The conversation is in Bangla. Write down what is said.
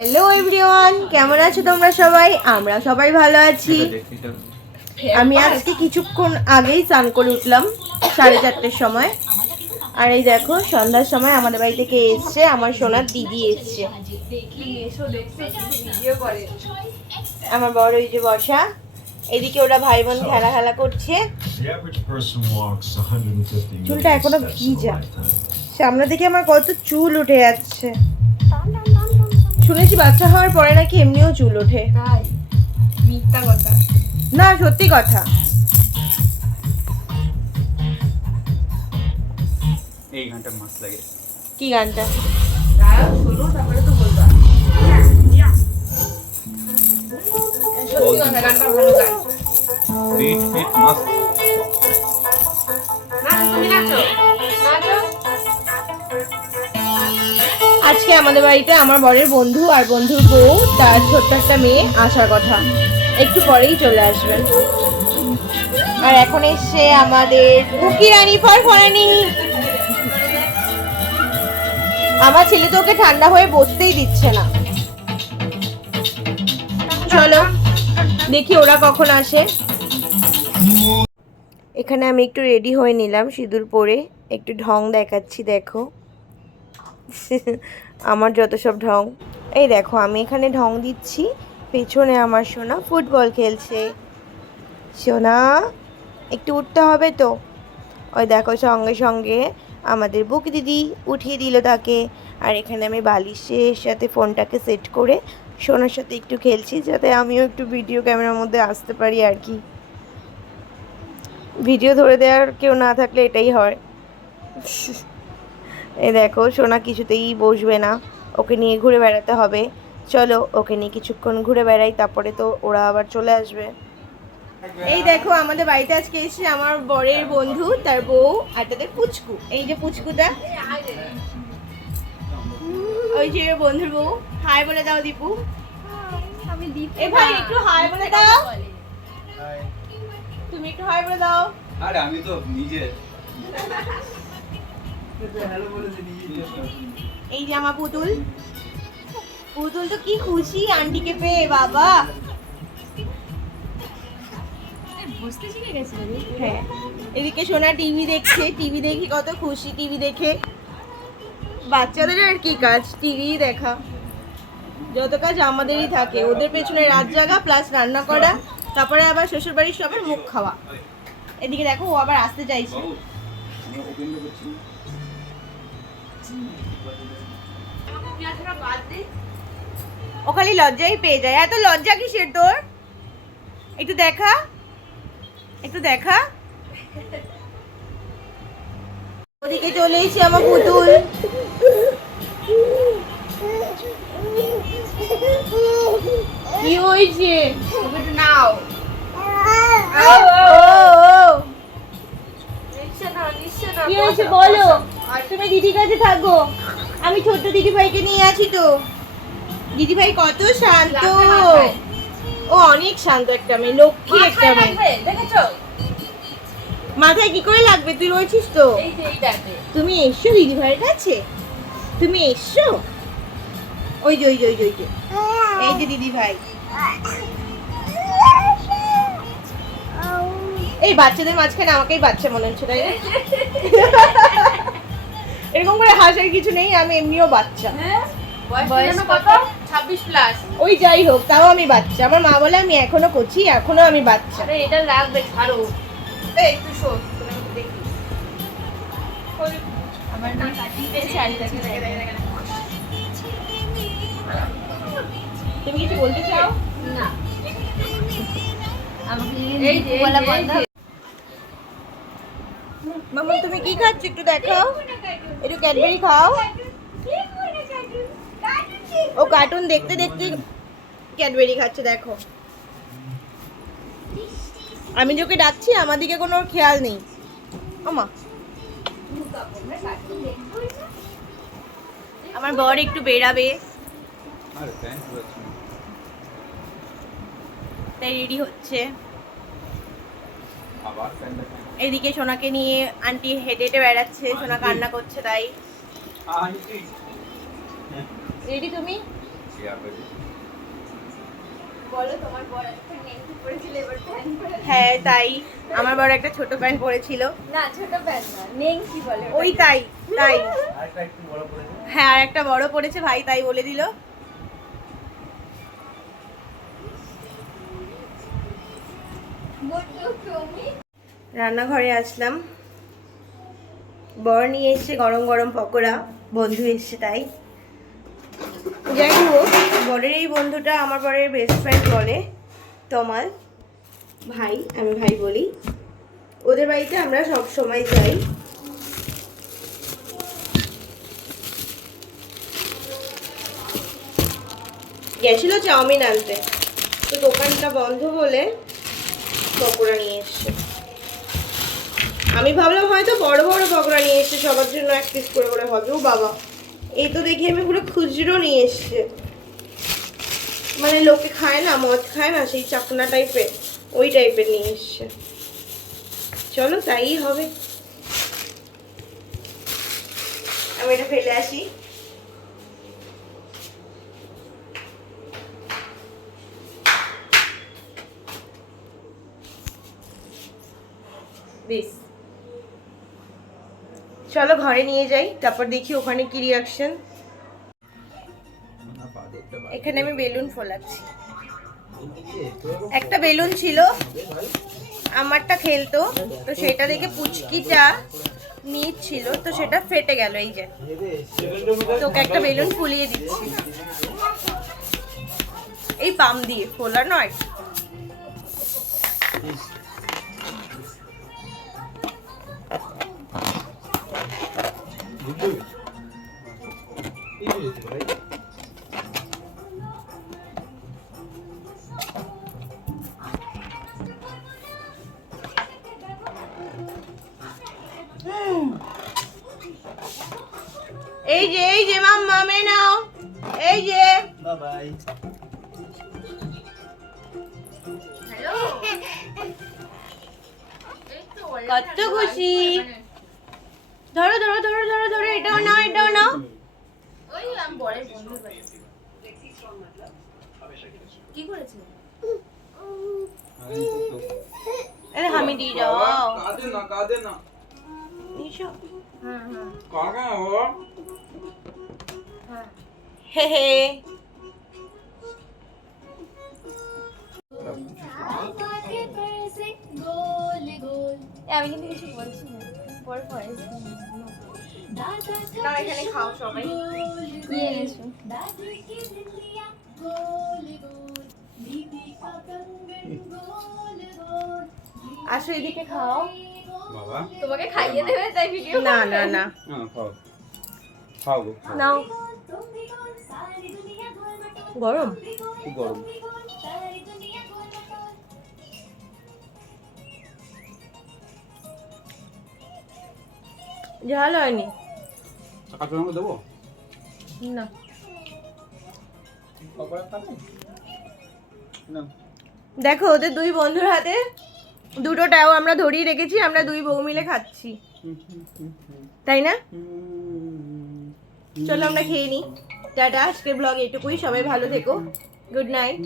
হ্যালো এভরিওয়ান, কেমন আছো তোমরা সবাই? আমরা সবাই ভালো আছি। আমি আজকে কিছুক্ষণ আগেই স্নান করে উঠলাম 4:30টার সময়। আর এই দেখো সন্ধ্যার সময় আমাদের বাড়ি থেকে এসছে আমার সোনার দিদি এসছে। আমার বড় ওই যে বসা, এদিকে ওরা ভাই বোন খেলা করছে। চুলটা এখনো ভিজা, সামনে থেকে আমার কত চুল উঠে যাচ্ছে। শুনেছি বাচ্চা হওয়ার পরে নাকি এমনিও চুল ওঠে। তাই? মিথ্যা কথা না, সত্যি কথা। এই গানটা মাস লাগে। কি গানটা? শোনো তারপরে তো বলবা। সত্যি কথা, গানটা ভালো গান। বিট বিট মাস। তুমি নাচো নাচো। আজকে আমাদের বাড়িতে আমার বরের বন্ধু আর বন্ধুর বউ তার ছোট্ট একটা মেয়ে আসার কথা, একটু পরেই চলে আসবেন। আর এখন এসছে আমাদের কুকি রানী ফরফরানি। আমার ছেলে তো ওকে ঠান্ডা হয়ে বসতেই দিচ্ছে না। চলো দেখি ওরা কখন আসে। এখানে আমি একটু রেডি হয়ে নিলাম সিঁদুর পরে, একটু ঢং দেখাচ্ছি। দেখো আমার যত সব ঢং। এই দেখো আমি এখানে ঢং দিচ্ছি, পেছনে আমার সোনা ফুটবল খেলছে। সোনা একটু উঠতে হবে তো। ওই দেখো সঙ্গে সঙ্গে আমাদের বুকি দিদি উঠিয়ে দিল তাকে। আর এখানে আমি বালিশের সাথে ফোনটাকে সেট করে সোনার সাথে একটু খেলছি, যাতে আমিও একটু ভিডিও ক্যামেরার মধ্যে আসতে পারি আর কি। ভিডিও ধরে দেওয়ার কেউ না থাকলে এটাই হয়। এই দেখো সোনা কিছুতেই বসবে না, ওকে নিয়ে ঘুরে বেড়াতে হবে। চলো ওকে নিয়ে কিছুক্ষণ ঘুরে বেড়াই, তারপরে তো ওরা আবার চলে আসবে। এই দেখো আমাদের বাড়িতে আজকে এসে আমার বরের বন্ধু, তার বউ আর তাদের পুচকু। এই যে পুচকুটা, ওই যে বন্ধুর বউ। হাই বলে দাও দীপু। আমি দীপু। এ ভাই একটু হাই বলে দাও। তুমি একটু হাই বলে দাও। আরে আমি তো নিজে এই যে আমার পুতুল, পুতুল তো কি খুশি আন্টিকে পেয়ে বাবা। বুঝতে শিখে গেছি রে। হ্যাঁ, এদিকে সোনা টিভি দেখছে, টিভি দেখে কত খুশি। টিভি দেখে বাচ্চাদের আর কি কাজ, টিভি দেখা। যত কাজ আমাদেরই থাকে, ওদের পেছনে রাত জাগা প্লাস রান্না করা, তারপরে আবার শ্বশুর বাড়ির সবার মুখ খাওয়া। এদিকে দেখো ও আবার আসতে চাইছে। ও খালি লজ্জাই পেয়ে যায়। এত লজ্জা কিসের তোর? একটু দেখা, একটু দেখা। ওদিকে চলে এসেছি আমার পুতুল। কি হয়েছে? তুমি একটু নাও। কি হয়েছে বলো? তুমি দিদির কাছে থাকো, আমি ছোট্ট দিদি ভাইকে নিয়ে আছি তো। দিদি ভাই কত শান্ত, ও অনেক শান্ত একটা মেয়ে, লক্ষ্মী একটা মেয়ে। দেখেছো? মাথায় কি করে লাগবে? তুই রয়েছিস তো। এই যে এইটাতে। তুমি এসছো দিদি ভাইয়ের কাছে, তুমি এসছো। ওই যে ওই যে ওই যে ওই যে এই যে দিদি ভাই। এই বাচ্চাদের মাঝখানে আমাকেই বাচ্চা মনে হচ্ছে, তাই না? এরকম করে হাসার কিছু নেই, আমি এমনিও বাচ্চা। বয়স কত? 26 প্লাস। ওই যাই হোক, তাও আমি বাচ্চা। আমার মা বলে আমি এখনো কচি, এখনো আমি বাচ্চা। আরে এটা লাগবে ছাড়ো। এই একটু শো, তুমি একটু দেখি। আমার না কাটিং পেয়েছে আর দেখে দেখে। তুমি কিছু বলতে চাও? না। আমাকে এই যে বলা বন্ধ। মামা তুমি কি খাচ্ছ একটু দেখাও, একটু ক্যাডবেরি খাও। ও কার্টুন দেখতে দেখতে ক্যাডবেরি খাচ্ছে, দেখো। আমি যোকে ডাকছি, আমার দিকে কোনো খেয়াল নেই। আমা আমার বর একটু বেরাবে, আরে প্যান্ট পরেছি তাই রেডি হচ্ছে। আবার প্যান্ট। এদিকে সোনাকে নিয়ে আন্টি হেঁটে হেঁটে বেড়াচ্ছে, সোনা কান্না করছে তাই। আন্টি রেডি তুমি? यहाँ पे भी বলো তোমার বর একটা নেংটি পরেছিল এবার প্যান্ট পরে হ্যাঁ তাই, আমার বড় একটা ছোট প্যান্ট পরেছিল। না ছোট প্যান্ট না নেংটি বলে ওই তাই তাই হ্যাঁ, আর একটা বড় পড়েছে ভাই, তাই বলে দিল। রান্নাঘরে আসলাম, বর নিয়ে এসছে গরম গরম পকোড়া, বন্ধু এসছে তাই। যাই হোক, বরের এই বন্ধুটা আমার বরের বেস্ট ফ্রেন্ড বলে, তমাল ভাই, আমি ভাই বলি। ওদের বাড়িতে আমরা সব সময় যাই। গেছিল চাউমিন আনতে, তো দোকানটা বন্ধ বলে পকোড়া নিয়ে এসছে। আমি ভাবলাম হয়তো বড় বড় পকোড়া নিয়ে এসছে, সবার জন্য এক পিস করে করে হবে। ও বাবা, এই তো দেখি আমি পুরো খুচরো নিয়ে এসছে, মানে লোকে খায় না, মদ খায় না, সেই চাকনা টাইপের, ওই টাইপের নিয়ে এসছে। চলো তাই হবে, আমি এটা ফেলে আসি। বেশ, চলো ঘরে নিয়ে যাই, তারপর দেখি ওখানে কি রিয়াকশন। এখানে আমি বেলুন ফোলাচ্ছি। একটা বেলুন ছিল, আমারটা খেলতো, তো সেটা দেখে পুচকিটা নিচ্ছিল, তো সেটা ফেটে গেল। এই যে তোকে একটা বেলুন ফুলিয়ে দিচ্ছি, এই পাম দিয়ে, ফোলা নয়। এই যে মাম্মা মে নাও, এই যে বাই হ্যালো কত খুশি। ধরো ধরো ধরো ধরো ধরো, এটাও নাও, এটাও নাও। ওই আমি বরের বন্ধুর বাড়ি কি করেছে আরে আমি দিয়ে যাও, कादे ना এসো। হ্যাঁ হ্যাঁ कहाँ गए हो হ্যাঁ হে হে। আমি কিন্তু কিছু বলছি না পরে পরে নাও, এখানে খাও সবাই। কি এনেছো আসো এদিকে খাও। बाबा তোমাকে খাইয়ে দেবে তাই ভিডিও না না না, हाँ खाओ खाओ गो নাও। গরম, खूब गरम ঝাল হয়নি কাঁচা লঙ্কা দেবো না। পকোড়া খাবে না দেখো ওদের দুই বন্ধুর হাতে দুটো টাও আমরা ধরিয়ে রেখেছি, আমরা দুই বউ মিলে খাচ্ছি, তাই না? চলো আমরা খেয়ে নিই। টাটা, আজকের ব্লগ এটুকুই, সবাই ভালো থেকো, গুড নাইট।